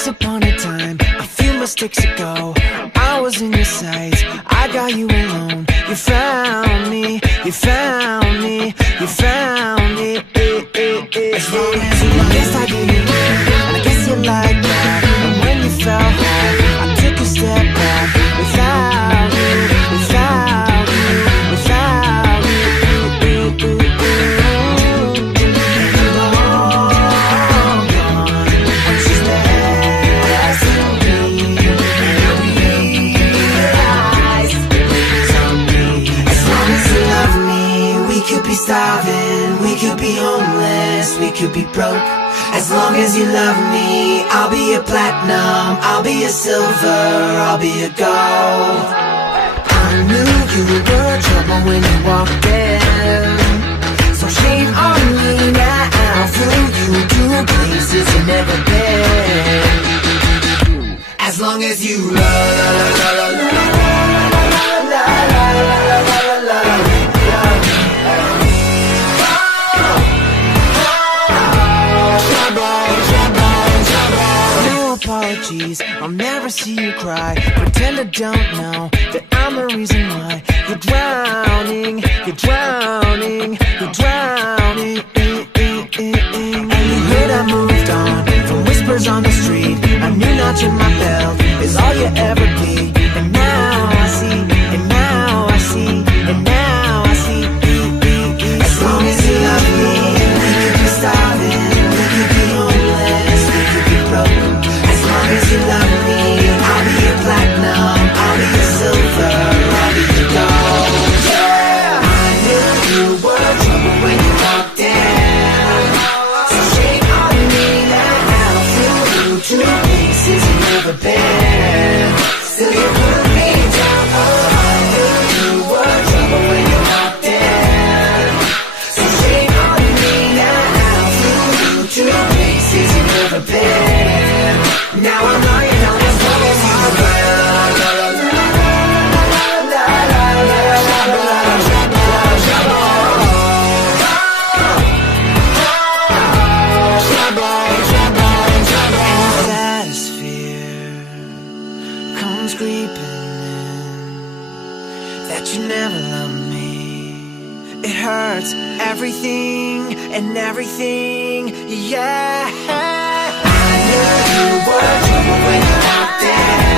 Once upon a time, a few mistakes ago, I was in your sights, I got you alone. You found me, you found me, you found me. As long as you love me, I guess I didn't know, and I guess you like that. And when you fell hard, I took a step back. Without you, without you, without you. And the long gone, when she's less than me, and I realize it's on me. As long as you love me, we could be starving, we could be homeless, we could be broke. As long as you love me, I'll be a platinum, I'll be a silver, I'll be a gold. I knew you were trouble when you walked in, so shame on me now. Flew you to places you've never been. As long as you love me. Apologies, I'll never see you cry. Pretend I don't know that I'm the reason why you're drowning, you're drowning, you're drowning. And you heard I moved on from whispers on the street. A new notch in my belt is all you ever be. And now I see, and now I see, and now I see. As long as you love me, we could be starving, we could be homeless, we could be broke. As long as you love me, I'll be a platinum, I'll be a silver, I'll be a gold. Yeah, I knew you were trouble when you walked in, so shame on me now. Flew you to places you've never been. Still you put me down. Oh, I knew you were trouble when you walked in, so shame on me now. Flew you to places you've never been. Now I'm lying down as long as you saddest fear comes creeping in, that you never loved me. It hurts everything and everything, yeah. You were trouble when you walked in.